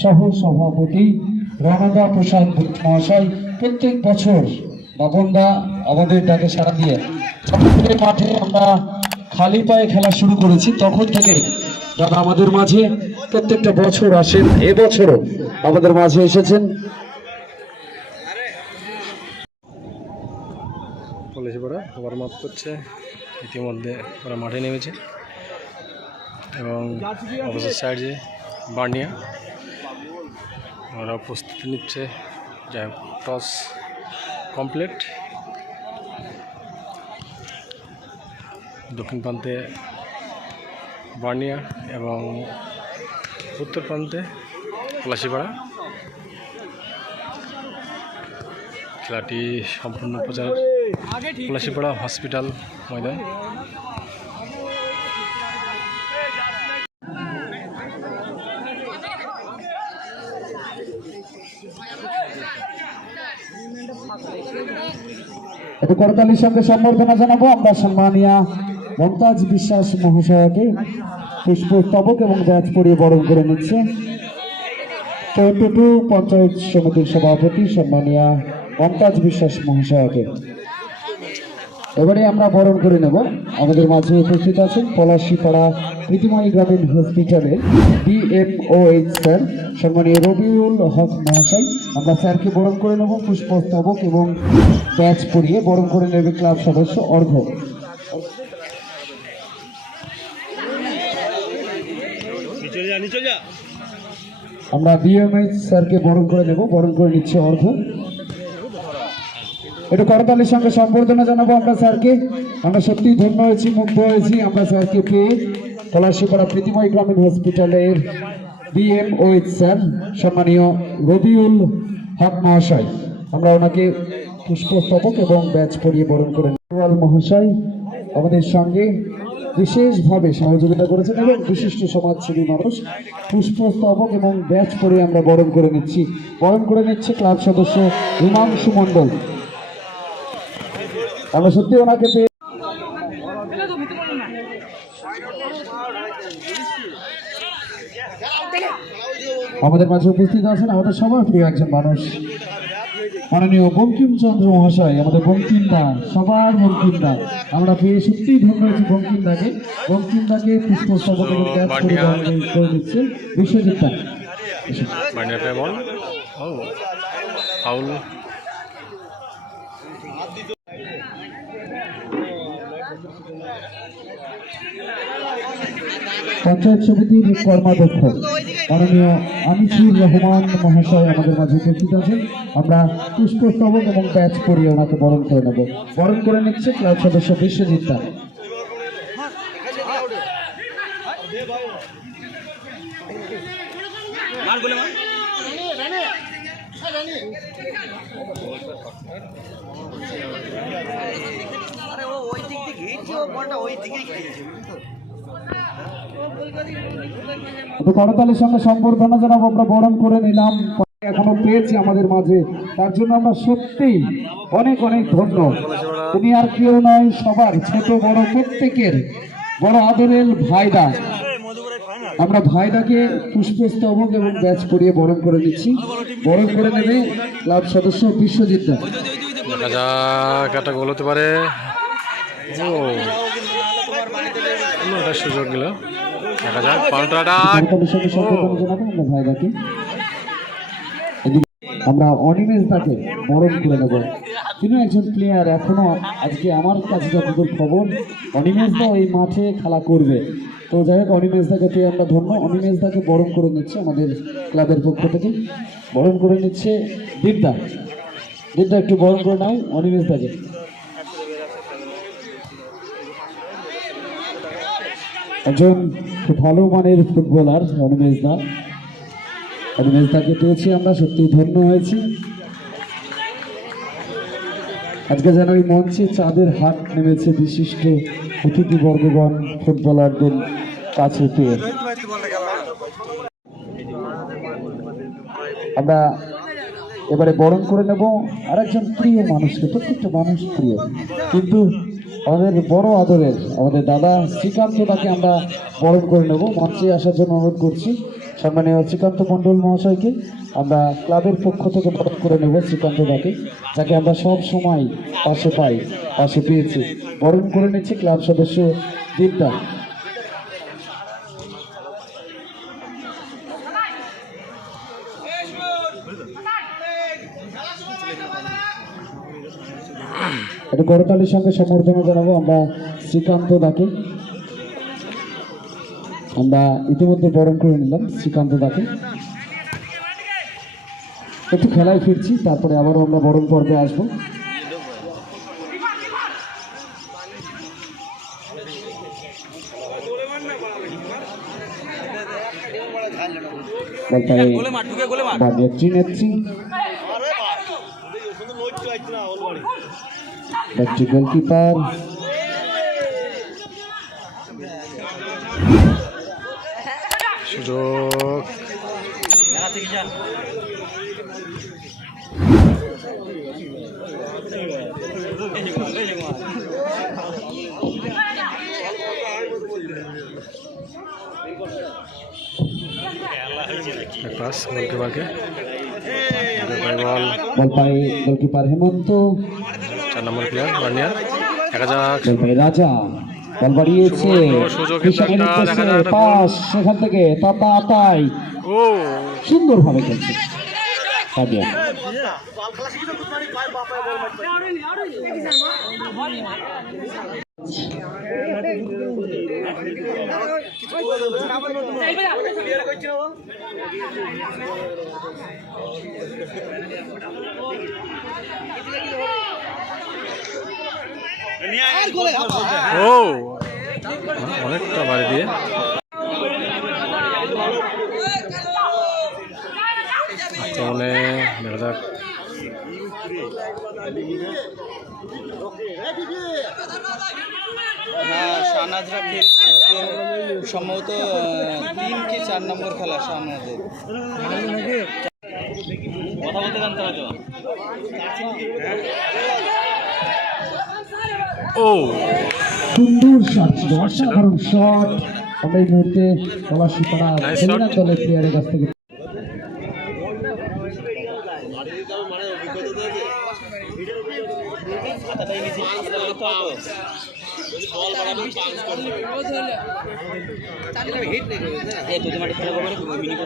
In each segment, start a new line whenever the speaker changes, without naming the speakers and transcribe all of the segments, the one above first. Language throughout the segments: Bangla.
সহ সভাপতি রণদা প্রসাদ মহাশয় প্রত্যেক বছর বাপনদা আমাদের ডাকে সাড়া দিয়ে মাঠে আমরা খালি পায়ে খেলা শুরু করেছি, তখন থেকেই দাদা আমাদের মাঝে প্রত্যেকটা বছর আসেন এবছরও আমাদের মাঝে এসেছেন।
কলেজে পড়া ওয়ার্ম আপ করছে। ইতিমধ্যে ওরা মাঠে নেমেছে। এবং অপোজিট সাইডে বার্নিয়া। ওরা প্রস্তুতি নিচ্ছে। যাই টস কমপ্লিট। দক্ষিণ প্রান্তে বার্নিয়া এবং উত্তর প্রান্তে পলাশিপাড়া। খেলাটি সম্পূর্ণ প্রচার পলাশিপাড়া হসপিটাল ময়দান।
করতালির সঙ্গে সম্বর্ধনা জানাব। আমরা সম্মানিয়া মমতাজ বিশ্বাস মহাশয়কে তবক এবং ব্যাচ পরিয়ে বরণ করে নিচ্ছে। পঞ্চায়েত সমিতির সভাপতি সম্মানিয়া মমতাজ বিশ্বাস মহাশয়কে। এবারে আমরা বরণ করে নেব। আমাদের মাঝে উপস্থিত আছেন পলাশিপাড়া প্রীতিময়ী গ্রামীণ হসপিটালের বিএমওএইচ স্যার। সম্মানীয় রবিউল হক মহাশয়, আমরা স্যারকে বরণ করে নেব, পুষ্পস্তবক এবং ব্যাচ পরিয়ে বরণ করে নেবে ক্লাব সদস্য অর্ঘ। আমরা বিএমএইচ স্যারকে বরণ করে নেব, বরণ করে নিচ্ছে অর্ঘ। একটু করতালির সঙ্গে সম্বর্ধনা জানাব আমরা স্যারকে। আমরা সত্যি ধন্য হয়েছি, মুগ্ধ হয়েছি। আমরা স্যারকে পেয়ে পলাশিপাড়া প্রীতিময় গ্রামীণ হসপিটালের বিএমওএইচ স্যার, সম্মানীয় রবিউল হক মহাশয়। আমরা ওনাকে পুষ্পস্তবক এবং ব্যাচ পরিয়ে বরণ করে নেওয়াল মহাশয় আমাদের সঙ্গে বিশেষভাবে সহযোগিতা করেছেন এবং বিশিষ্ট সমাজসেবী মানুষ। পুষ্পস্তবক এবং ব্যাচ পরিয়ে আমরা বরণ করে নিচ্ছি। বরণ করে নিচ্ছে ক্লাব সদস্য হিমাংশু মণ্ডল। আমরা সত্যি ওনাকে পেয়ে আমাদের মাঝে উপস্থিত আছেন আমাদের সবার প্রিয় একজন মানুষ। মাননীয় বঙ্কিমচন্দ্র মহাশয় আমাদের বঙ্কিমদা সবার বঙ্কিমদা। আমরা পেয়ে সত্যিই ধন্য হয়েছি বঙ্কিমদাকে। বঙ্কিমদাকে পুষ্পস্তবক এবং ব্যাচ করে দিচ্ছে বিশ্বজিৎ দা।
বার্নিয়াটা বল ও ফাউল
পঞ্চায়েত সমিতির কর্মাধ্যক্ষ মাননীয় আমিনুর রহমান মহাশয় আমাদের মাঝে উপস্থিত আছেন। আমরা পুষ্পস্তবক এবং ব্যাচ পরিয়ে ওনাকে বরণ করে নেব। বরণ করে নিচ্ছে ক্লাব সদস্য বিশ্বজিৎ দা
ওই দিক দিয়ে ঘিরছে, ও বলটা ওই দিকেই খেয়েছে
করতালির সঙ্গে সম্বর্ধনা জানাব, আমরা বরণ করে নিলাম। এখনও পেয়েছি আমাদের মাঝে। তার জন্য আমরা সত্যিই অনেক অনেক ধন্য। তুমি আর কেউ নয়, সবার ছোট বড় প্রত্যেকের বড় আদরের ভাইদা। আমরা ভাইদাকে পুষ্পস্তবক এবং ব্যাচ পরিয়ে বরণ করে নিচ্ছি। বরণ করে নেবে ক্লাব সদস্য বিশ্বজিৎ দা।
হতে পারে। সুযোগ গেল
আমরা অনিমেষ দাকে বরণ করে নেব। তিনি একজন প্লেয়ার এখনও আজকে আমার কাছে যতদূর খবর, অনিমেষ দা এই মাঠে খেলা করবে। তো যাই হোক, অনিমেষ দাকে পেয়ে আমরা ধন্য। অনিমেষ দাকে বরণ করে নিচ্ছে আমাদের ক্লাবের পক্ষ থেকে। বরণ করে নিচ্ছে বিদ্যা বিদ্যা একটু বরণ করে নাও অনিমেষ দাকে। একজন খুব ভালো মানের ফুটবলার অনিমেষ দা অনিমেষ দাকে পেয়েছি আমরা, সত্যি ধন্য হয়েছি। আজকে যেন এই মঞ্চে চাঁদের হাট নেমেছে বিশিষ্ট অতিথি বর্গগণ ফুটবলারদের কাছে পেয়ে। আমরা এবারে বরণ করে নেব আরেকজন প্রিয় মানুষকে, প্রত্যেকটা মানুষ প্রিয়। কিন্তু আমাদের বড় আদরের আমাদের দাদা শ্রীকান্ত তাকে আমরা বরণ করে নেব। মঞ্চে আসার জন্য অনুরোধ করছি। সম্মানীয় শ্রীকান্ত মণ্ডল মহাশয়কে আমরা ক্লাবের পক্ষ থেকে বরণ করে নেব শ্রীকান্ত দাকে যাকে আমরা সব সময় পাশে পাই, পাশে পেয়েছি। বরণ করে নিচ্ছে ক্লাব সদস্য দীপদা। একটু করতালির সঙ্গে সম্বর্ধনা জানাব আমরা শ্রীকান্ত দাকে। আমরা ইতিমধ্যে বরণ করে নিলাম শ্রীকান্ত দাকে। একটু খেলায় ফিরছি তারপরে আবারও আমরা বরণ পর্বে আসব। বলপারে ভাগ্যশ্রী নেত্রী ব্যক্তি গোলকিপার
সুযোগ পাস গোলকিপারকে বল
বলপায়ে গোলকিপার হেমন্ত
চার নম্বর প্লেয়ার বার্নিয়ার দেখা যাক।
রাজা বল বাড়িয়েছে। পাস সেখান থেকে তাতা আতাই
ও।
সুন্দরভাবে খেলছে। সাদিয়া
ও অনেকটা বাড়ি দিয়ে। আক্রমণে দেখা যাক।
হ্যাঁ শাহনাজরা খেলছে। সম্ভবত তিন কি চার নম্বর খেলা শাহনাজের। কথা বলতে জানতে হয়তো
ও।
সুন্দর শট ছিল। অসাধারণ শট আমরা এই মুহূর্তে পলাশিপাড়া সেমিনার দলের প্লেয়ারের কাছ থেকে
মিনি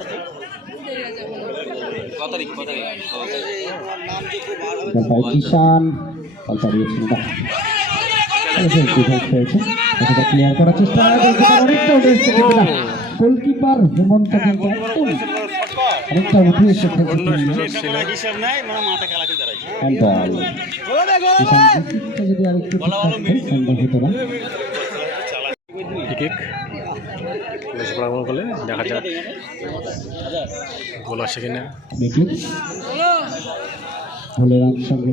কত তারিখ কত তারিখ
কিষান ক্লিয়ার করার চেষ্টা গোলকিপার অনেকটা উঠে এসেছে কিন্তু না। গোলকিপার হেমন্ত কিন্তু অনেকটা উঠে
মানে
যদি আরেকটু
বেশি করলে দেখা যাক গোল আসে কিনা
দেখি ভোলেরাম সঙ্গে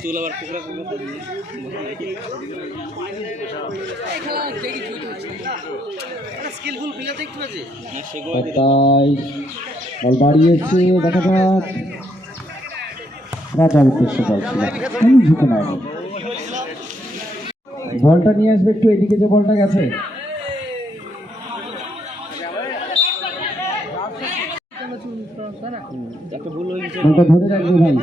চুল আবার পাচ্ছি
তাই বল বাড়িয়েছে দেখা যাক। রাজা উদ্দেশ্য বলছিল কোন ঝুঁকে নাই। বলটা নিয়ে আসবে একটু এদিকে যে বলটা গেছে। বলটা ধরে রাখবে ভাই।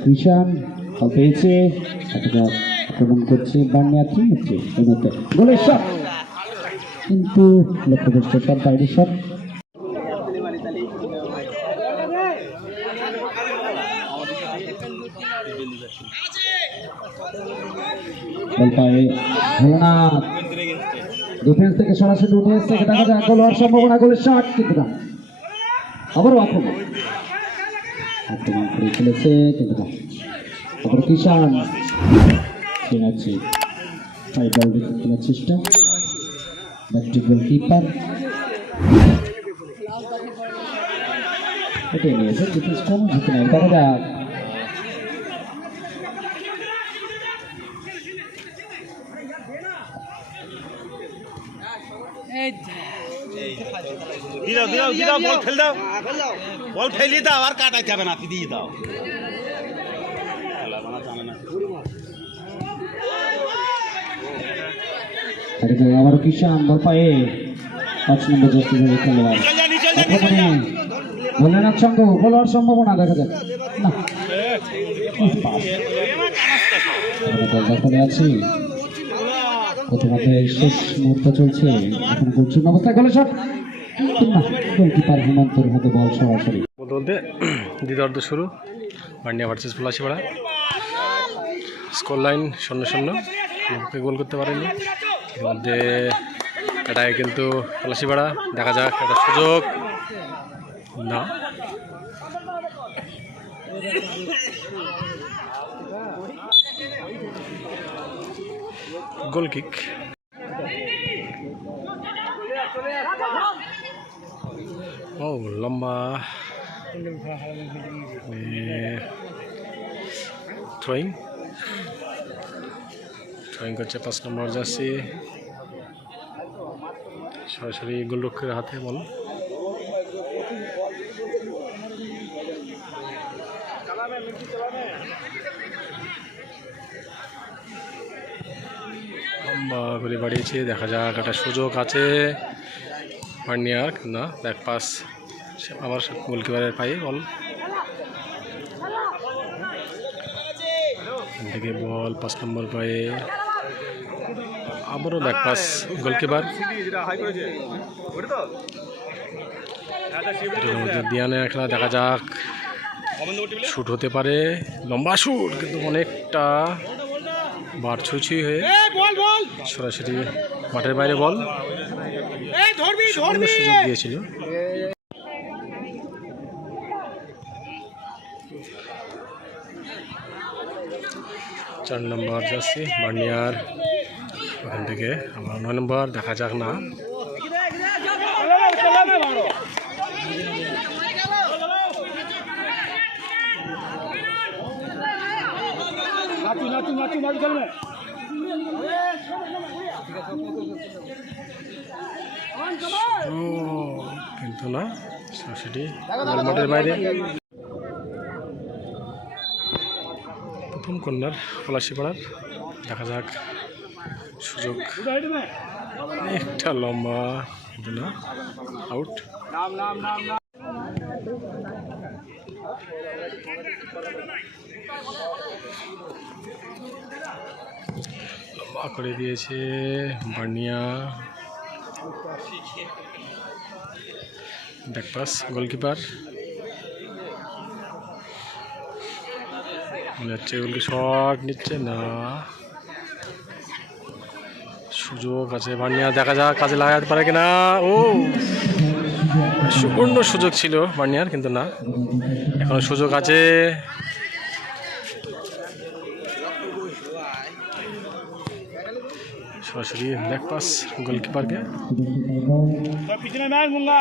কৃষাণ বল? পেয়েছে আক্রমণ করছে বান্যা থ্রি কিন্তু বাইরে শট বল পায়ে ভোলানাথ ডিফেন্স থেকে সরাসরি উঠে এসছে দেখা যায় গোল হওয়ার সম্ভাবনা, গোলের শট, কিন্তু না। আবারও আক্রমণ। আক্রমণ করে ফেলেছে, কিন্তু না। আবার কিষান চেনাচ্ছে তাই বল রেখে খেলার চেষ্টা। ব্যাকটি গোলকিপার এটাই নিয়েছে কিন্তু স্টোন ঝুঁকে নেই, দেখা যাক
দিয়ে দাও দিয়ে দাও বল ফেল দাও। বল ফেলিয়ে দাও আর কাটাইতে হবে না দিয়ে দাও।
আবারও কিষান বল পায়ে পাঁচ নম্বর ধরে খেলোয়াড় বললেন সঙ্গ গোল হওয়ার সম্ভাবনা দেখা যাক। না। আছি। শেষ মুহূর্ত চলছে। এখন গোলশূন্য অবস্থায় গোলে শট। গোলকিপার হেমন্তর
বলতে বলতে শুরু Pandia versus Palashipara score line শূন্য শূন্য গোল করতে পারেনি। এর মধ্যে এটাই কিন্তু পলাশিপাড়া দেখা যাক, একটা সুযোগ। না। গোল কিক ও লম্বা থ্রোয়িং থ্রোয়িং করছে পাঁচ নম্বর জার্সি সরাসরি গোলরক্ষকের হাতে বল লম্বা করে বাড়িয়েছে দেখা যাক একটা সুযোগ আছে পান্ডিয়ার না ব্যাক পাস আবার গোলকিপারের পায়ে বল। থেকে বল পাঁচ নম্বর পায়ে। আবারও ব্যাক পাস গোলকিপার। দিয়ানের খেলা দেখা যাক। শুট হতে পারে লম্বা শুট কিন্তু অনেকটা বার ছুঁই হয়ে সরাসরি মাঠের বাইরে বল। সুযোগ দিয়েছিল। চার নম্বর যাচ্ছি বার্নিয়ার। ওখান থেকে আমার নয় নম্বর দেখা যাক না। ও, কিন্তু না গোল মাঠের বাইরে। প্রথম কন্যার পলাশি পাড়ার দেখা যাক সুযোগ। একটা লম্বা না আউট লম্বা করে দিয়েছে বার্নিয়া ব্যাকপাস গোলকিপার। হচ্ছে গোলকি শট নিচ্ছে, না। সুযোগ আছে বার্নিয়া দেখা যাক কাজে লাগাতে পারে কিনা। ও! সুবর্ণ সুযোগ ছিল বার্নিয়ার কিন্তু না। এখন সুযোগ আছে। সরাসরি ব্যাকপাস গোলকিপারকে।
পিছনে ম্যান মুঙ্গা।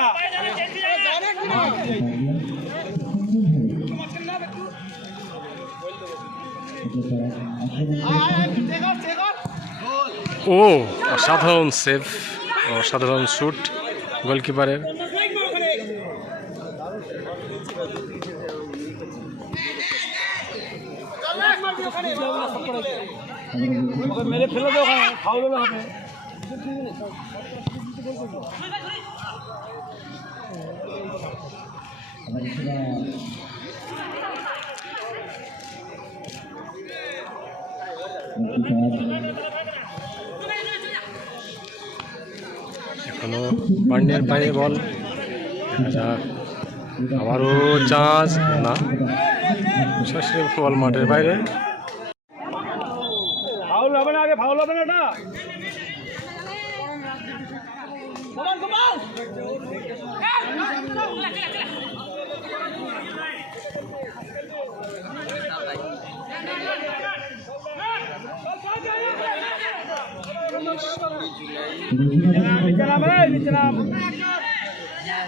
ও অসাধারণ সেভ অসাধারণ শুট গোলকিপারের।
মেরে ফেলে ফাউল হবে।
এখনও পান্ডের পায়ে বল। আবারও চান্স। না সরাসরি বল মাঠের বাইরে
ফাউল হবে না আগে ফাউল হবে না এটা
উনিশ কুড়ি জুলাই হ্যাঁ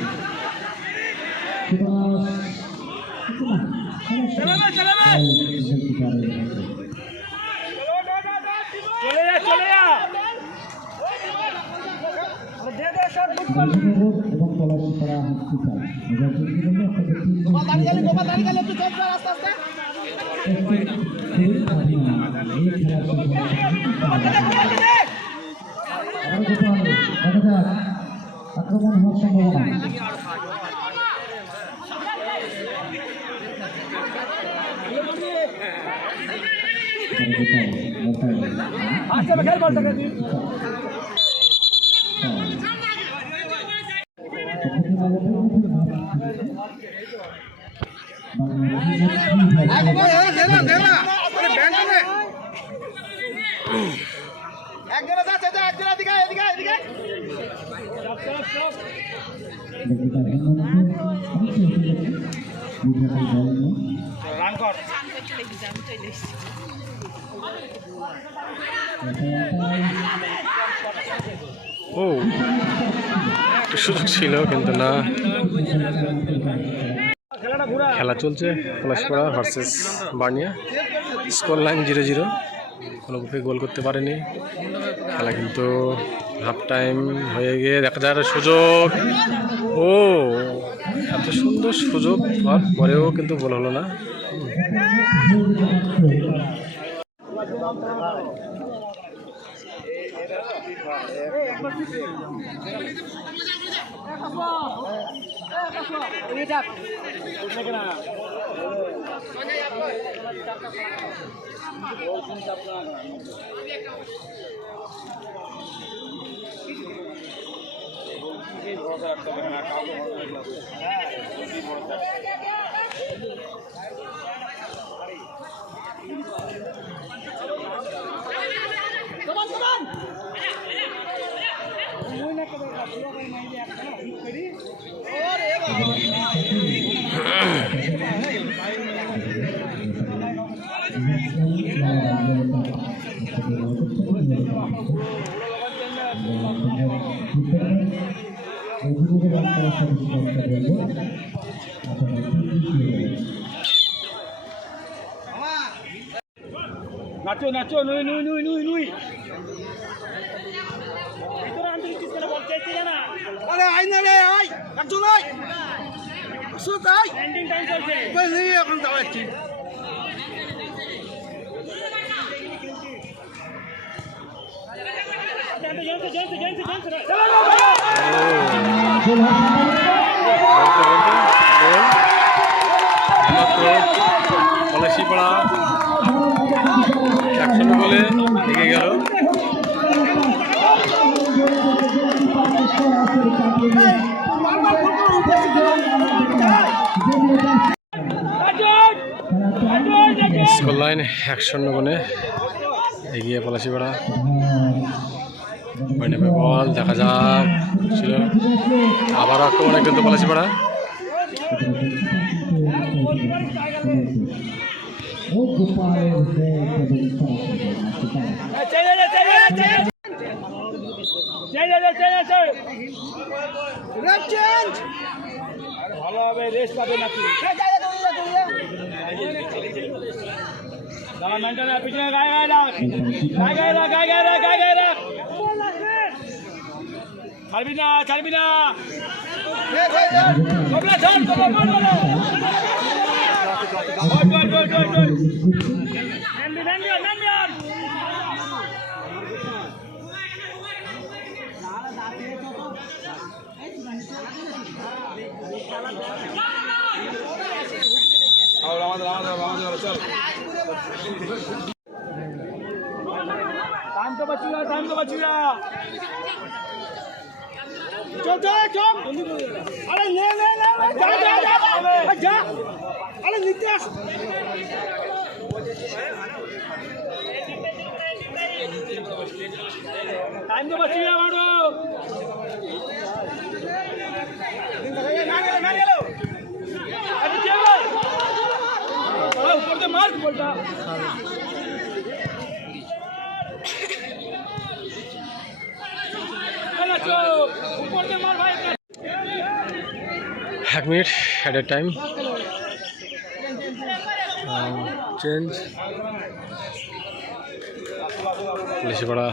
এবং আক্রমণ হওয়ার
সম্ভাবনা একজনে
যাচ্ছে একজনে দিকে এদিকে এদিকে রান
ও সুযোগ ছিল কিন্তু না। খেলা চলছে Palashpara versus Barnia. Score line zero zero কোনো গোল করতে পারেনি। খেলা কিন্তু হাফ টাইম হয়ে গিয়ে দেখা যায় সুযোগ। ও, এত সুন্দর সুযোগ হওয়ার পরেও কিন্তু গোল হলো না।
নাচো নাচো নুই নুই নুই নুই নুই আরে আই না রে আই নাচো নাই সুত আই এন্ডিং টাইম চলছে বস এই এখন দাঁড়াচ্ছি
বলতে বলতে গোল মাত্র পলাশিপাড়া একশো বলে এগিয়ে গেল স্কোর লাইন এক শূন্য গুণে এগিয়ে পলাশিপাড়া নেমে বল, দেখা যাক, ছিল। আবার আক্রমণে কিন্তু পলাশিপাড়া
ও
ভালো হবে রেস্ট পাবে নাকি? দাঁড়া মেনটেন পিছনে গায়ে গায়ে রাখ। গায়ে গায়ে রাখ গায়ে গায়ে রাখ গায়ে গায়ে রাখ। ছাড়বি না ছাড়বি না। কমলা ছাড় কমলা বল বলো ওই ওই ওই ওই ওই। নামবি নামবি আমাদের আমাদের আমাদের চল
বাঁচিয়া টাইম তো বাঁচিয়া চল চল চল আরে নে নে টাইম তো আরে চল দে মার বলটা।
এক minute at a time change Lichipara